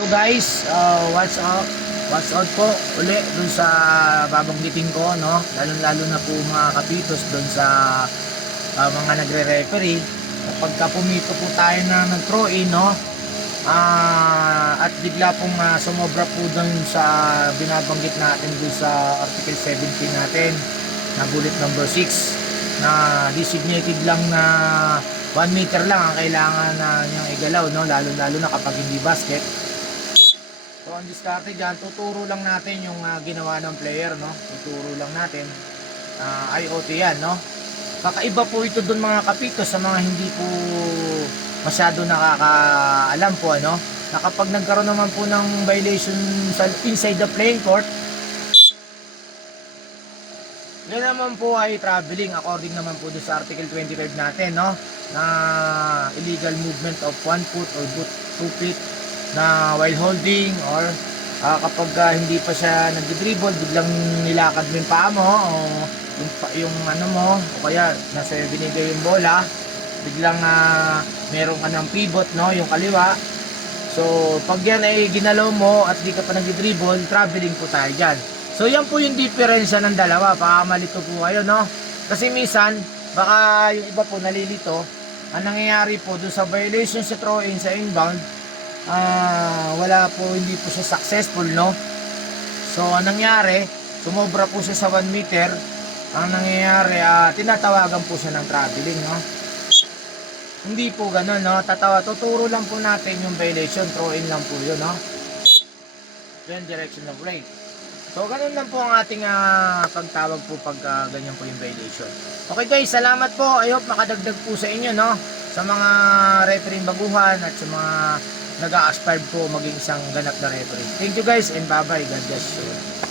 So guys, what's up? What's up po uli dun sa babanggitin ko, no? Lalo na po mga kapitos dun sa mga nagre-referee. Kapag pumito po tayo na nag-throw in, no? At bigla pong sumobra po dun sa binabanggit natin dun sa Article 17 natin na bullet number 6 na designated lang na 1 meter lang ang kailangan na niyang igalaw, no? Lalo na kapag hindi basket. So ang diskarte dyan, tuturo lang natin yung ginawa ng player, no? Tuturo lang natin. IoT yan, no? Kakaiba po ito dun mga kapito sa mga hindi po masyado nakakaalam po, ano? Na kapag nagkaroon naman po ng violation sa inside the playing court, yan naman po ay traveling according naman po doon sa Article 25 natin, no? Na illegal movement of 1 foot or 2 feet na while holding or kapag hindi pa siya nagdi-dribble, biglang nilakad mo yung paa mo o yung ano mo, o kaya nasa binigay yung bola, biglang meron ka ng pivot, no? Yung kaliwa. So pag yan ay ginalaw mo at di ka pa nagdi-dribble, traveling po tayo dyan. So yan po yung diferensya ng dalawa. Baka malito po kayo, no? Kasi minsan baka yung iba po nalilito. Ang nangyayari po doon sa violation sa throw-in sa inbound, wala po, hindi po siya successful, no? So ang nangyari, sumobra po siya sa 1 meter. Ang nangyayari, tinatawagan po siya ng traveling, no? Hindi po ganun, no? Tuturo lang po natin yung violation, throw-in lang po yun, no? Then direction of play. So ganun lang po ang ating pagtawag po pag ganyan po yung violation. Okay guys, salamat po. I hope makadagdag po sa inyo, no? Sa mga referee baguhan at sa mga nag-a-aspire po maging isang ganap na referee. Thank you guys and bye bye. God bless you.